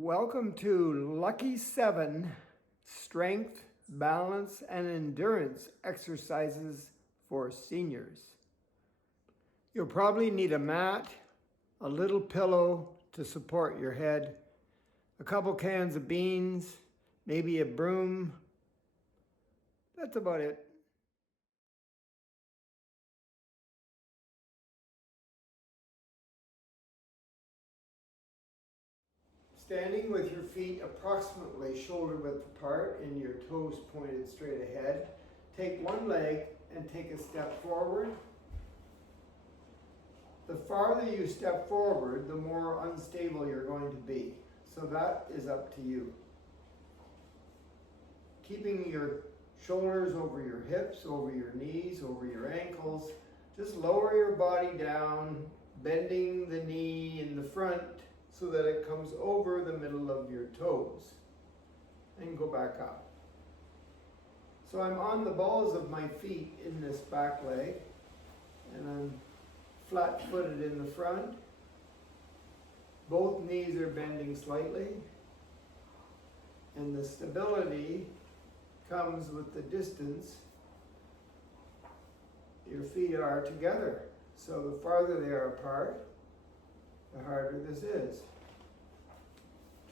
Welcome to Lucky 7 Strength, Balance, and Endurance Exercises for Seniors. You'll probably need a mat, a little pillow to support your head, a couple cans of beans, maybe a broom. That's about it. Standing with your feet approximately shoulder width apart and your toes pointed straight ahead, take one leg and take a step forward. The farther you step forward, the more unstable you're going to be. So that is up to you. Keeping your shoulders over your hips, over your knees, over your ankles. Just lower your body down, bending the knee in the front so that it comes over the middle of your toes. And go back up. So I'm on the balls of my feet in this back leg, and I'm flat-footed in the front. Both knees are bending slightly, and the stability comes with the distance your feet are together. So the farther they are apart, the harder this is.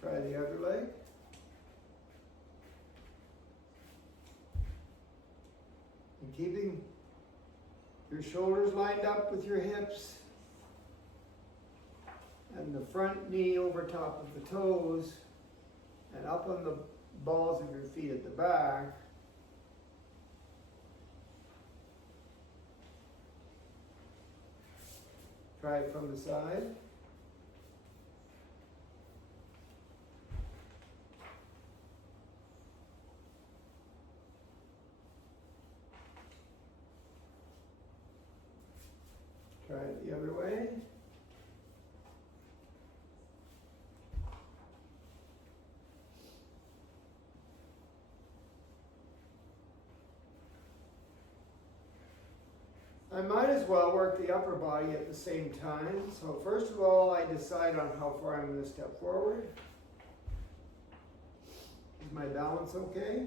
Try the other leg. And keeping your shoulders lined up with your hips and the front knee over top of the toes and up on the balls of your feet at the back. Try it from the side. Try it the other way. I might as well work the upper body at the same time. So first of all, I decide on how far I'm going to step forward. Is my balance okay?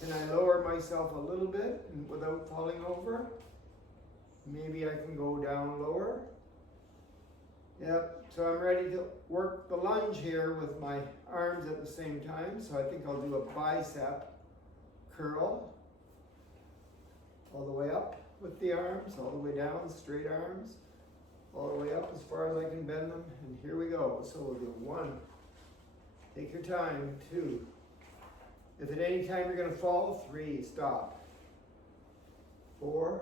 Can I lower myself a little bit without falling over? Maybe I can go down lower. Yep, so I'm ready to work the lunge here with my arms at the same time. So I think I'll do a bicep curl all the way up with the arms, all the way down, straight arms, all the way up as far as I can bend them. And here we go. So we'll do 1. Take your time. 2. If at any time you're going to fall, 3. Stop. 4.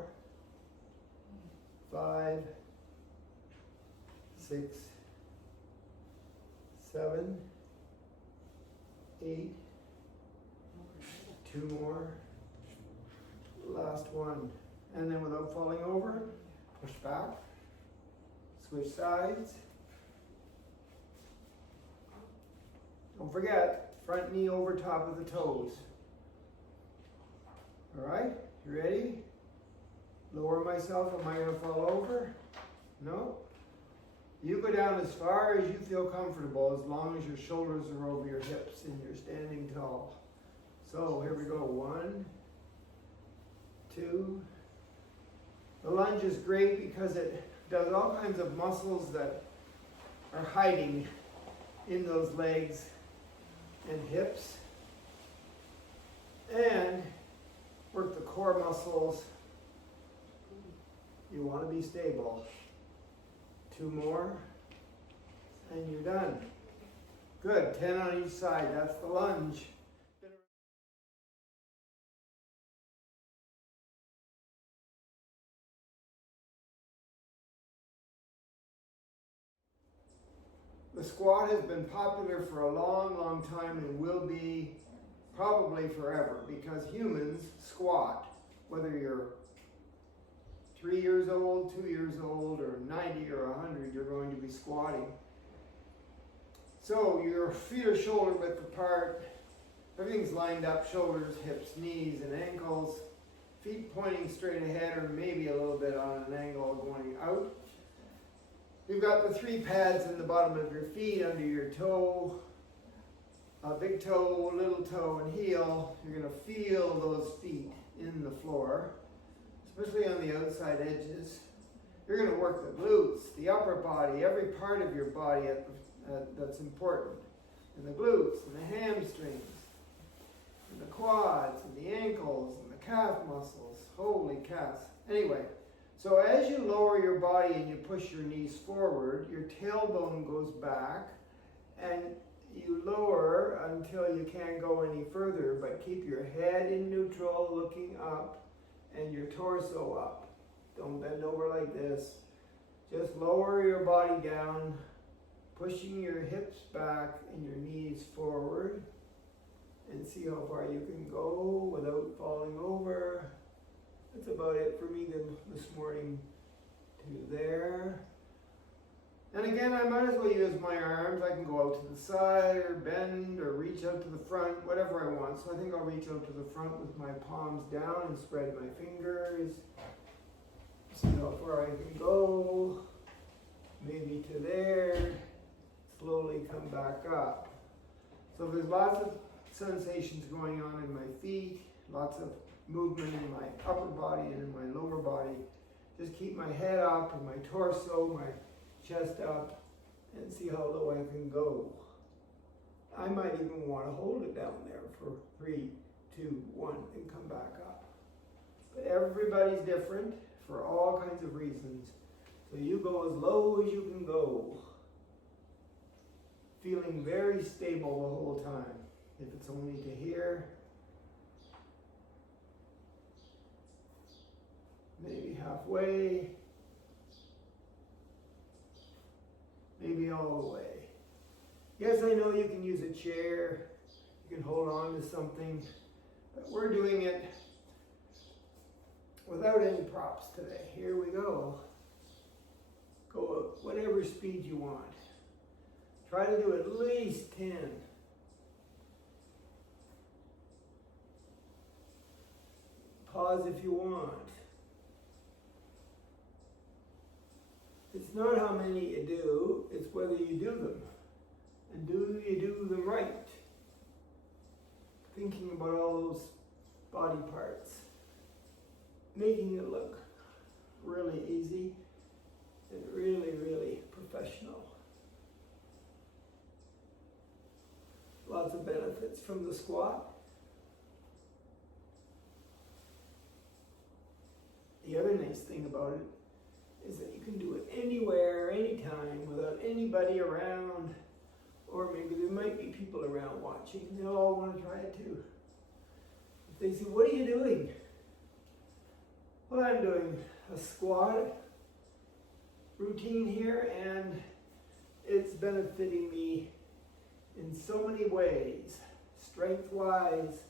5, 6, 7, 8, 2 more, last one. And then without falling over, push back, switch sides. Don't forget, front knee over top of the toes. All right, you ready? Lower myself, am I going to fall over? No. You go down as far as you feel comfortable as long as your shoulders are over your hips and you're standing tall. So here we go. 1, 2. The lunge is great because it does all kinds of muscles that are hiding in those legs and hips. And work the core muscles. You want to be stable. 2 more, and you're done. Good, 10 on each side, that's the lunge. The squat has been popular for a long, long time and will be probably forever because humans squat, whether you're 3 years old, 2 years old, or 90 or 100, you're going to be squatting. So your feet are shoulder width apart. Everything's lined up, shoulders, hips, knees, and ankles. Feet pointing straight ahead or maybe a little bit on an angle going out. You've got the 3 pads in the bottom of your feet under your toe. big toe, little toe, and heel. You're going to feel those feet in the floor, especially on the outside edges. You're going to work the glutes, the upper body, every part of your body that's important. And the glutes, and the hamstrings, and the quads, and the ankles, and the calf muscles. Holy cats. Anyway, so as you lower your body and you push your knees forward, your tailbone goes back, and you lower until you can't go any further, but keep your head in neutral, looking up, and your torso up. Don't bend over like this. Just lower your body down, pushing your hips back and your knees forward, and see how far you can go without falling over. That's about it for me this morning to there. And again, I might as well use my arms. I can go out to the side or bend or reach out to the front, whatever I want. So I think I'll reach out to the front with my palms down and spread my fingers. See how far I can go. Maybe to there. Slowly come back up. So there's lots of sensations going on in my feet, lots of movement in my upper body and in my lower body. Just keep my head up and my torso, my chest up, and see how low I can go. I might even want to hold it down there for 3, 2, 1, and come back up. But everybody's different for all kinds of reasons. So you go as low as you can go, feeling very stable the whole time. If it's only to here, maybe halfway, maybe all the way. Yes, I know you can use a chair, you can hold on to something, but we're doing it without any props today. Here we go. Go at whatever speed you want. Try to do at least 10. Pause if you want. It's not how many you do, it's whether you do them. And do you do them right? Thinking about all those body parts. Making it look really easy and really, really professional. Lots of benefits from the squat. The other nice thing about it is that you can do it anywhere, anytime, without anybody around, or maybe there might be people around watching. They'll all want to try it too. If they say, "What are you doing?" Well, I'm doing a squat routine here, and it's benefiting me in so many ways, strength-wise,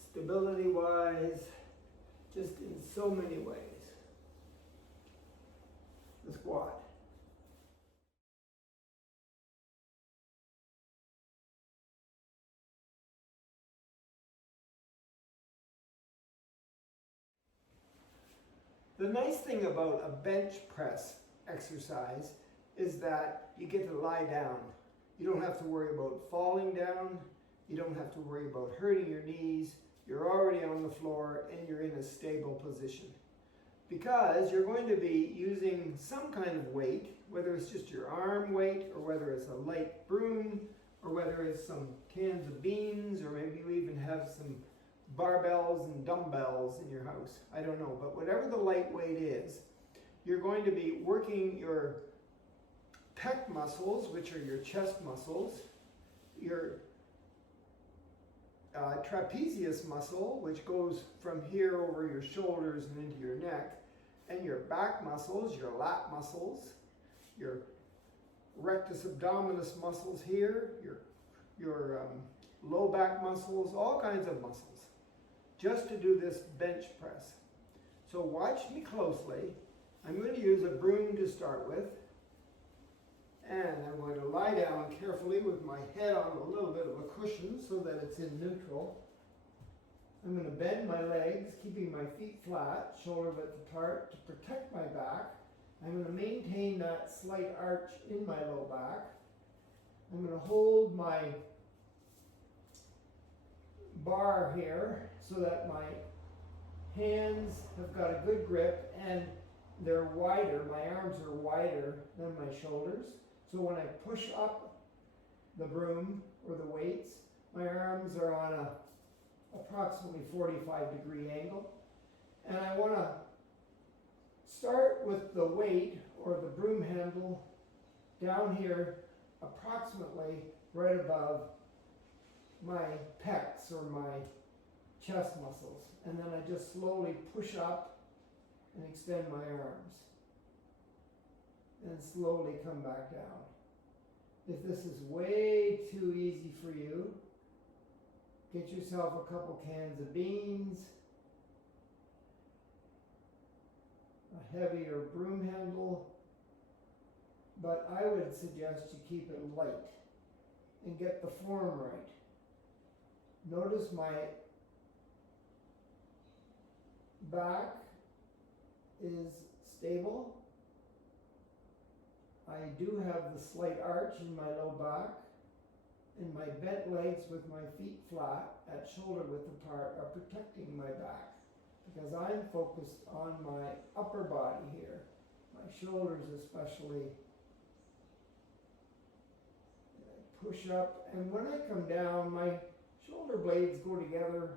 stability-wise, just in so many ways. The squat. The nice thing about a bench press exercise is that you get to lie down. You don't have to worry about falling down. You don't have to worry about hurting your knees. You're already on the floor and you're in a stable position. Because you're going to be using some kind of weight, whether it's just your arm weight, or whether it's a light broom, or whether it's some cans of beans, or maybe you even have some barbells and dumbbells in your house. I don't know, but whatever the light weight is, you're going to be working your pec muscles, which are your chest muscles, your trapezius muscle, which goes from here over your shoulders and into your neck, and your back muscles, your lat muscles, your rectus abdominis muscles here, your low back muscles, all kinds of muscles, just to do this bench press. So watch me closely. I'm going to use a broom to start with, and I'm going to lie down carefully with my head on a little bit of a cushion so that it's in neutral. I'm going to bend my legs, keeping my feet flat, shoulder width apart, to protect my back. I'm going to maintain that slight arch in my low back. I'm going to hold my bar here so that my hands have got a good grip and they're wider, my arms are wider than my shoulders. So when I push up the broom or the weights, my arms are on a approximately 45-degree angle. And I want to start with the weight or the broom handle down here approximately right above my pecs or my chest muscles. And then I just slowly push up and extend my arms. And slowly come back down. If this is way too easy for you, get yourself a couple cans of beans, a heavier broom handle, but I would suggest you keep it light and get the form right. Notice my back is stable. I do have the slight arch in my low back, and my bent legs with my feet flat at shoulder width apart are protecting my back because I'm focused on my upper body here, my shoulders especially. I push up, and when I come down, my shoulder blades go together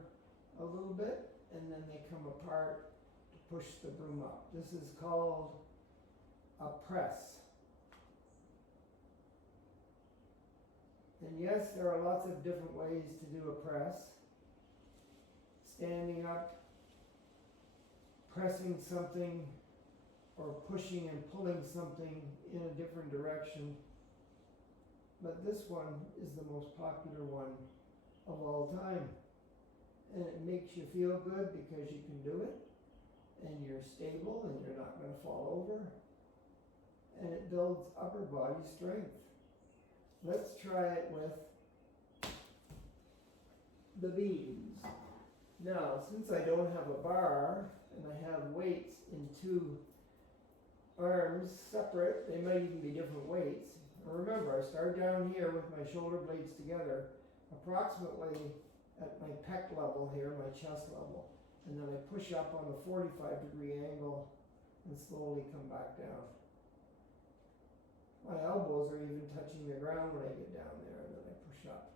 a little bit, and then they come apart to push the broom up. This is called a press. And yes, there are lots of different ways to do a press. Standing up, pressing something, or pushing and pulling something in a different direction. But this one is the most popular one of all time. And it makes you feel good because you can do it, and you're stable, and you're not going to fall over. And it builds upper body strength. Let's try it with the beans. Now, since I don't have a bar and I have weights in two arms separate, they might even be different weights. Remember, I start down here with my shoulder blades together, approximately at my pec level here, my chest level, and then I push up on the 45-degree angle and slowly come back down. My elbows are even touching the ground when I get down there, and then I push up.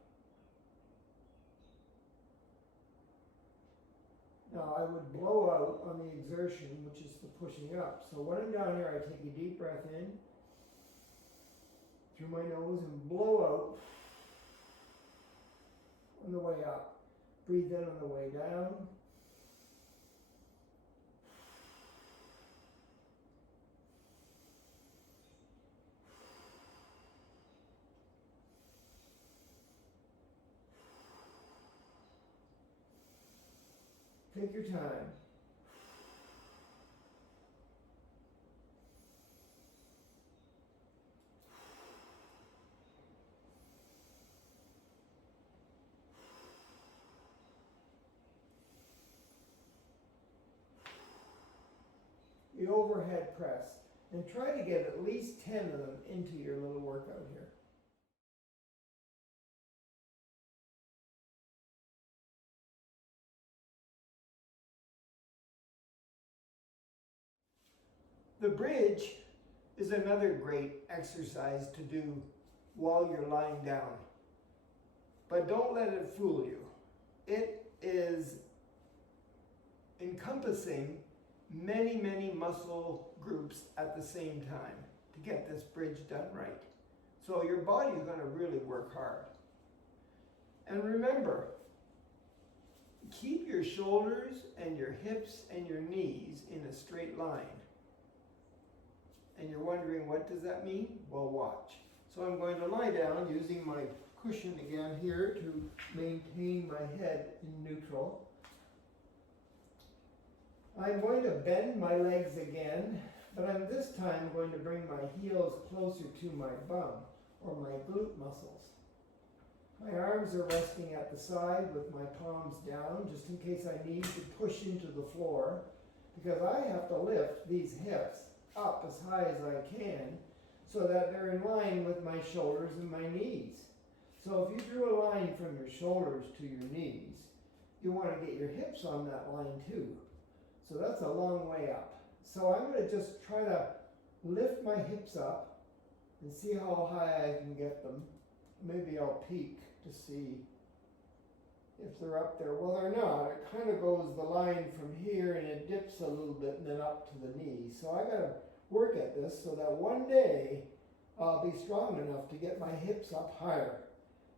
Now I would blow out on the exertion, which is the pushing up. So when I'm down here, I take a deep breath in through my nose and blow out on the way up. Breathe in on the way down. Take your time. The overhead press, and try to get at least 10 of them into your little workout here. The bridge is another great exercise to do while you're lying down. But don't let it fool you. It is encompassing many, many muscle groups at the same time to get this bridge done right. So your body is going to really work hard. And remember, keep your shoulders and your hips and your knees in a straight line. And you're wondering, what does that mean? Well, watch. So I'm going to lie down using my cushion again here to maintain my head in neutral. I'm going to bend my legs again, but I'm this time going to bring my heels closer to my bum or my glute muscles. My arms are resting at the side with my palms down, just in case I need to push into the floor, because I have to lift these hips up as high as I can so that they're in line with my shoulders and my knees. So if you drew a line from your shoulders to your knees, you want to get your hips on that line too. So that's a long way up. So I'm going to just try to lift my hips up and see how high I can get them. Maybe I'll peek to see if they're up there. Well, they're not. It kind of goes the line from here and it dips a little bit and then up to the knee. So I got to work at this so that one day I'll be strong enough to get my hips up higher.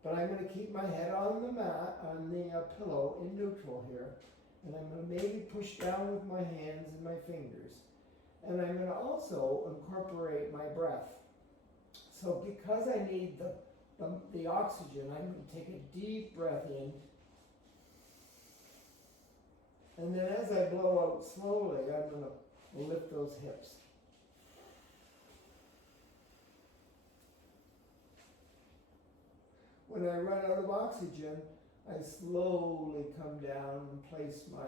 But I'm going to keep my head on the mat, on the pillow in neutral here. And I'm going to maybe push down with my hands and my fingers. And I'm going to also incorporate my breath. So because I need the oxygen, I'm going to take a deep breath in. And then as I blow out slowly, I'm going to lift those hips. When I run out of oxygen, I slowly come down and place my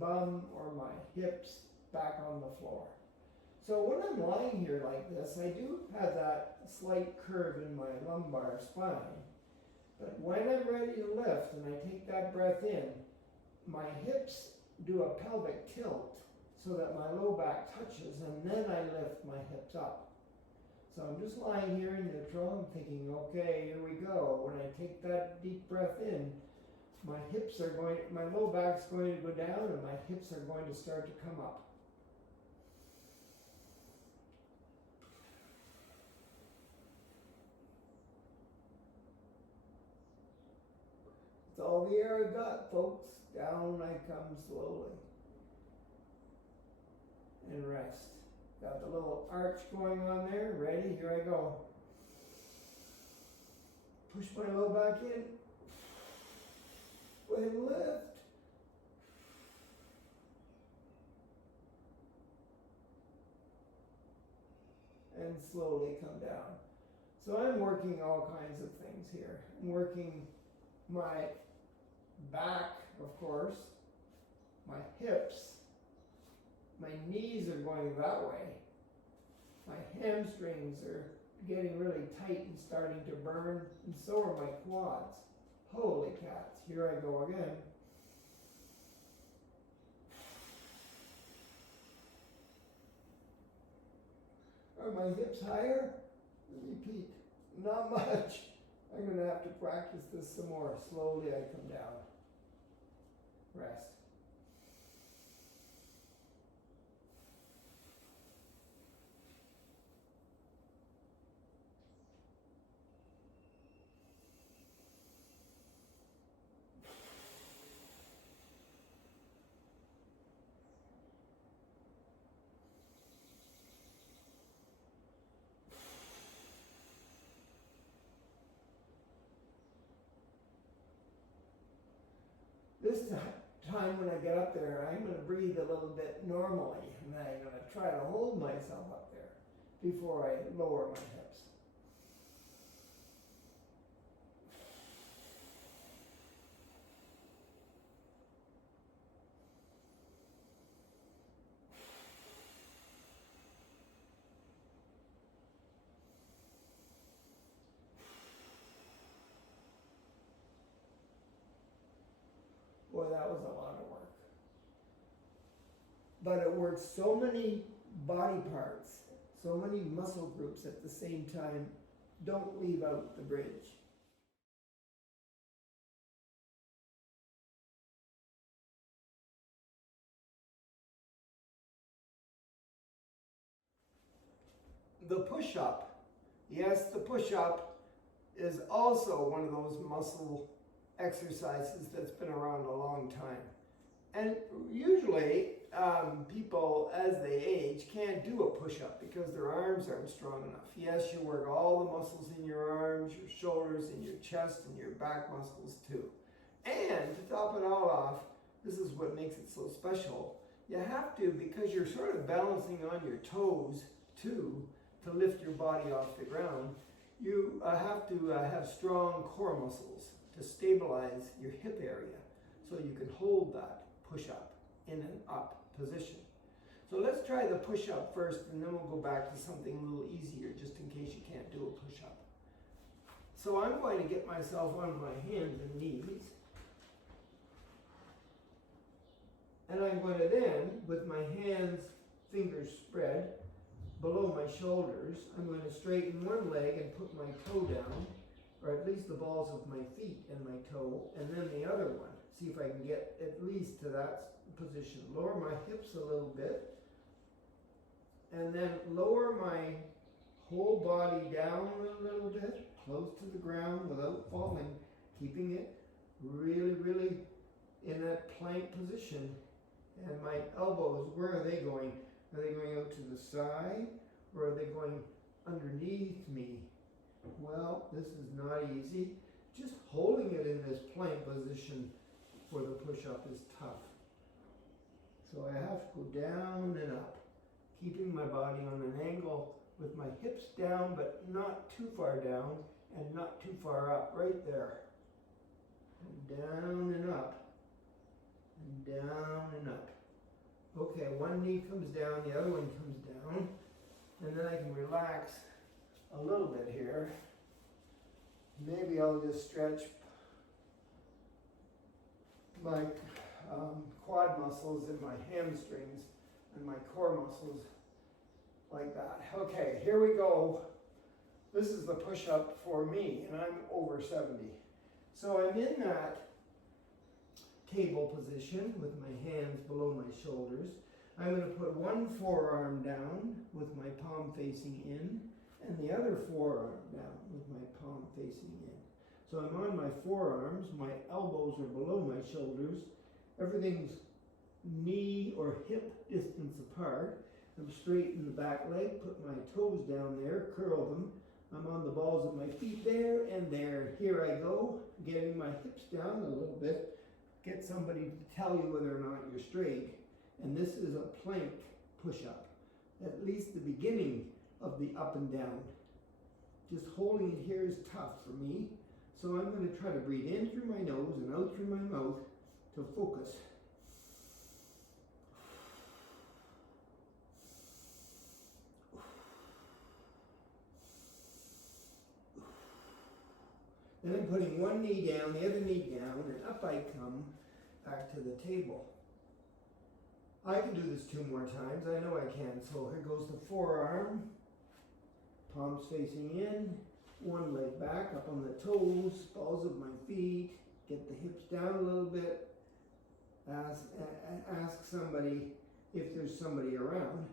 bum or my hips back on the floor. So when I'm lying here like this, I do have that slight curve in my lumbar spine. But when I'm ready to lift and I take that breath in, my hips do a pelvic tilt so that my low back touches, and then I lift my hips up. So I'm just lying here in neutral and thinking, okay, here we go. When I take that deep breath in, my low back's going to go down and my hips are going to start to come up. It's all the air I got, folks. Down I come slowly. And rest. Got the little arch going on there. Ready? Here I go. Push my low back in. And lift. And slowly come down. So I'm working all kinds of things here. I'm working my back, of course, my hips, my knees are going that way, my hamstrings are getting really tight and starting to burn, and so are my quads. Holy cats, here I go again. Are my hips higher? Let me peek. Not much. I'm going to have to practice this some more. Slowly I come down. Rest. This time when I get up there, I'm going to breathe a little bit normally, and I'm going to try to hold myself up there before I lower my hips. Boy, that was a lot of work. But it works so many body parts, so many muscle groups at the same time. Don't leave out the bridge. The push-up. Yes, the push-up is also one of those muscle exercises that's been around a long time. And usually people, as they age, can't do a push-up because their arms aren't strong enough. Yes, you work all the muscles in your arms, your shoulders, and your chest, and your back muscles too. And to top it all off, this is what makes it so special. You have to, because you're sort of balancing on your toes too, to lift your body off the ground, you have to have strong core muscles to stabilize your hip area so you can hold that push-up in an up position. So let's try the push-up first, and then we'll go back to something a little easier just in case you can't do a push-up. So I'm going to get myself on my hands and knees. And I'm going to then, with my hands, fingers spread below my shoulders, I'm going to straighten one leg and put my toe down, or at least the balls of my feet and my toe, and then the other one. See if I can get at least to that position. Lower my hips a little bit, and then lower my whole body down a little bit, close to the ground without falling, keeping it really, really in that plank position. And my elbows, where are they going? Are they going out to the side, or are they going underneath me? Well, this is not easy. Just holding it in this plank position for the push-up is tough. So I have to go down and up, keeping my body on an angle with my hips down, but not too far down and not too far up, right there. And down and up, and down and up. Okay, one knee comes down, the other one comes down, and then I can relax a little bit here. Maybe I'll just stretch my quad muscles and my hamstrings and my core muscles like that. Okay, here we go. This is the push-up for me, and I'm over 70. So I'm in that table position with my hands below my shoulders. I'm going to put one forearm down with my palm facing in, and the other forearm down with my palm facing in. So I'm on my forearms, my elbows are below my shoulders, everything's knee or hip distance apart. I'm straight in the back leg, put my toes down there, curl them. I'm on the balls of my feet there and there. Here I go, getting my hips down a little bit. Get somebody to tell you whether or not you're straight. And this is a plank push-up, at least the beginning of the up and down. Just holding it here is tough for me. So I'm going to try to breathe in through my nose and out through my mouth to focus. Then I'm putting one knee down, the other knee down, and up I come back to the table. I can do this 2 more times. I know I can. So here goes the forearm, palms facing in, one leg back, up on the toes, balls of my feet, get the hips down a little bit. Ask somebody if there's somebody around.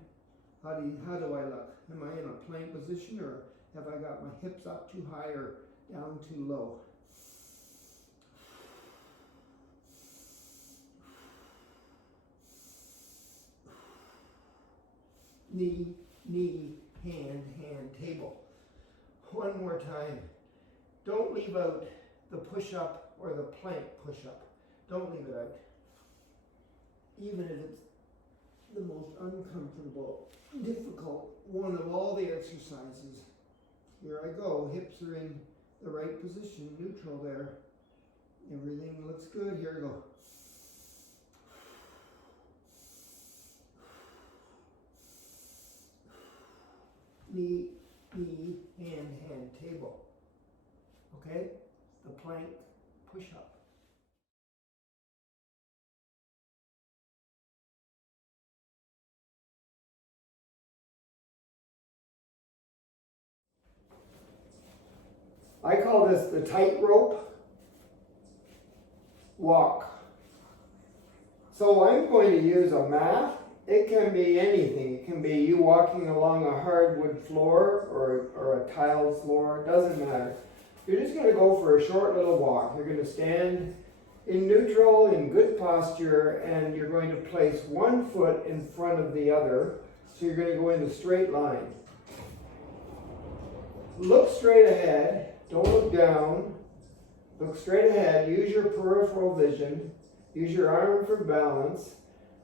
How do I look? Am I in a plank position, or have I got my hips up too high or down too low? Knee, knee, hand, hand, table. One more time. Don't leave out the push-up or the plank push-up. Don't leave it out. Even if it's the most uncomfortable, difficult one of all the exercises. Here I go. Hips are in the right position, neutral there. Everything looks good. Here I go. Knee, knee, hand, hand, table. Okay? The plank push-up. I call this the tightrope walk. So I'm going to use a mat. It can be anything. It can be you walking along a hardwood floor or a tiled floor. It doesn't matter. You're just going to go for a short little walk. You're going to stand in neutral, in good posture, and you're going to place one foot in front of the other. So you're going to go in a straight line. Look straight ahead. Don't look down. Look straight ahead. Use your peripheral vision. Use your arm for balance.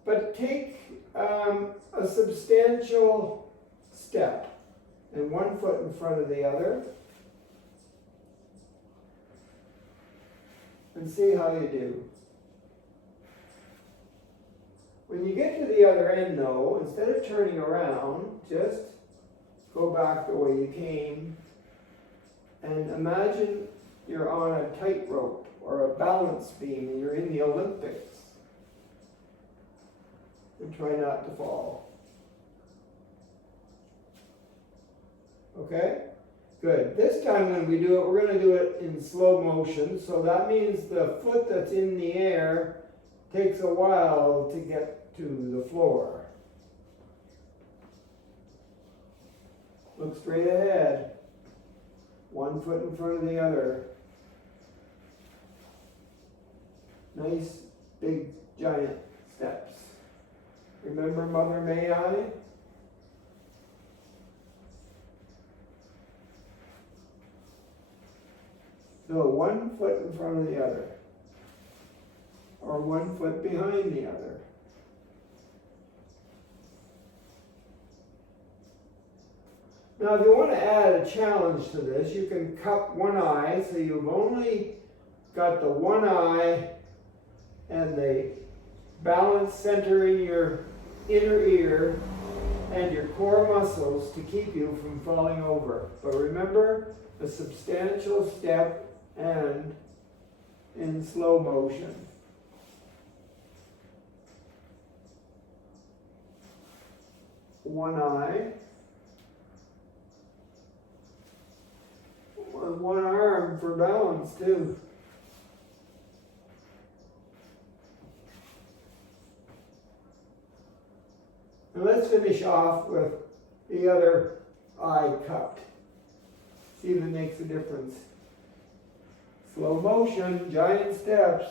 But take a substantial step and one foot in front of the other. And see how you do. When you get to the other end though, instead of turning around, just go back the way you came. And imagine you're on a tightrope or a balance beam and you're in the Olympics. and try not to fall. Okay? Good. This time when we do it, we're going to do it in slow motion. So that means the foot that's in the air takes a while to get to the floor. Look straight ahead. One foot in front of the other. Nice, big, giant steps. Remember Mother May I? So 1 foot in front of the other. Or 1 foot behind the other. Now, if you want to add a challenge to this, you can cup one eye, so you've only got the one eye and the balance center in your inner ear and your core muscles to keep you from falling over. But remember, a substantial step and in slow motion. One eye. With one arm for balance too. And let's finish off with the other eye cupped. See if it makes a difference. Slow motion, giant steps,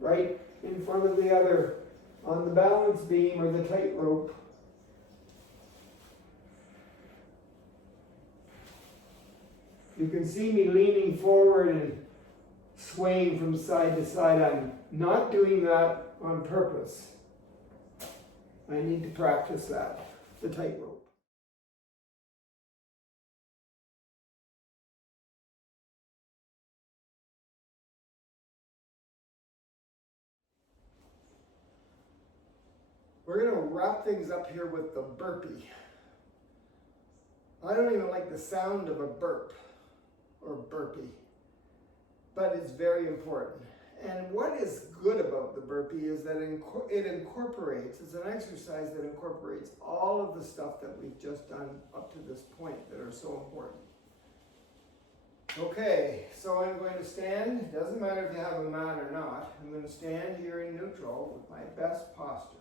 right in front of the other on the balance beam or the tightrope. You can see me leaning forward and swaying from side to side. I'm not doing that on purpose. I need to practice that, the tightrope. We're going to wrap things up here with the burpee. I don't even like the sound of a burp or burpee, but it's very important. And what is good about the burpee is that it incorporates, it's an exercise that incorporates all of the stuff that we've just done up to this point that are so important. Okay, so I'm going to stand. It doesn't matter if you have a mat or not. I'm going to stand here in neutral with my best posture.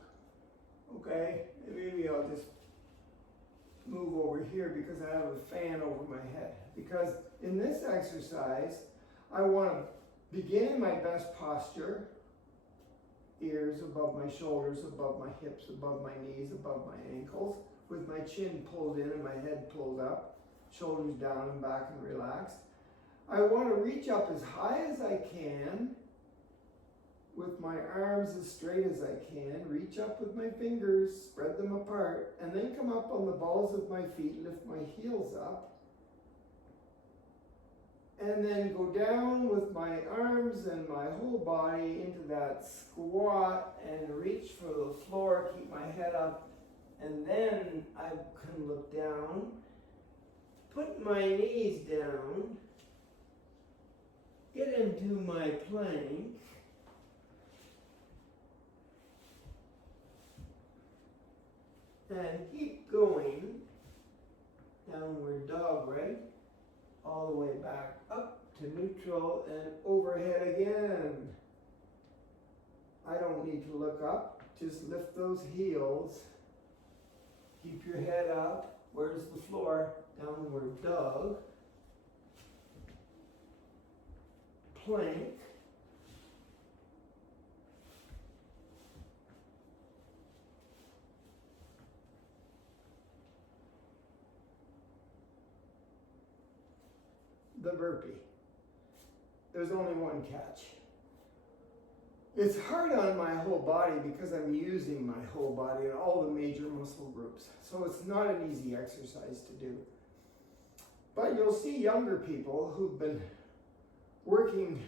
Okay, maybe I'll just move over here because I have a fan over my head. Because in this exercise, I want to begin in my best posture, ears above my shoulders, above my hips, above my knees, above my ankles, with my chin pulled in and my head pulled up, shoulders down and back and relaxed. I want to reach up as high as I can, with my arms as straight as I can, reach up with my fingers, spread them apart, and then come up on the balls of my feet, lift my heels up, and then go down with my arms and my whole body into that squat and reach for the floor, keep my head up, and then I can look down, put my knees down, get into my plank, and keep going, downward dog, right? All the way back up to neutral and overhead again. I don't need to look up, just lift those heels. Keep your head up. Where's the floor? Downward dog. Plank. The burpee. There's only one catch. It's hard on my whole body because I'm using my whole body and all the major muscle groups. So it's not an easy exercise to do. But you'll see younger people who've been working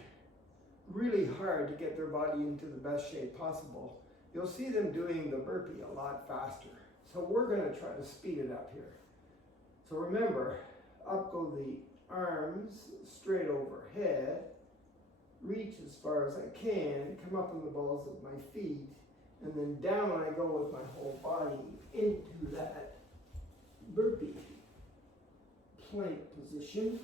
really hard to get their body into the best shape possible. You'll see them doing the burpee a lot faster. So we're going to try to speed it up here. So remember, up go the arms straight overhead, reach as far as I can, come up on the balls of my feet, And then down I go with my whole body into that burpee plank position.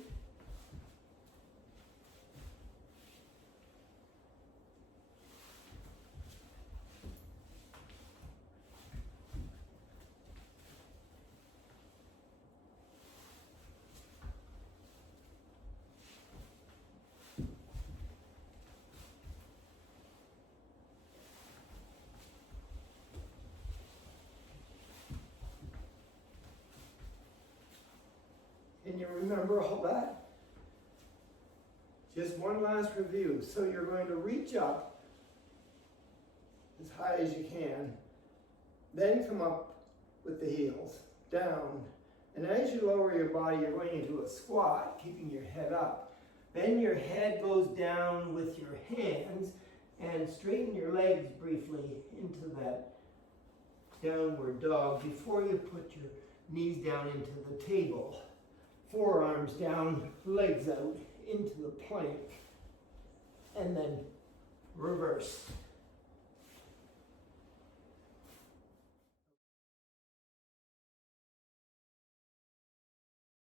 Can you remember all that? Just one last review. So you're going to reach up as high as you can, then come up with the heels, down. And as you lower your body, you're going into a squat, keeping your head up. Then your head goes down with your hands and straighten your legs briefly into that downward dog before you put your knees down into the table. Forearms down, legs out into the plank, and then reverse.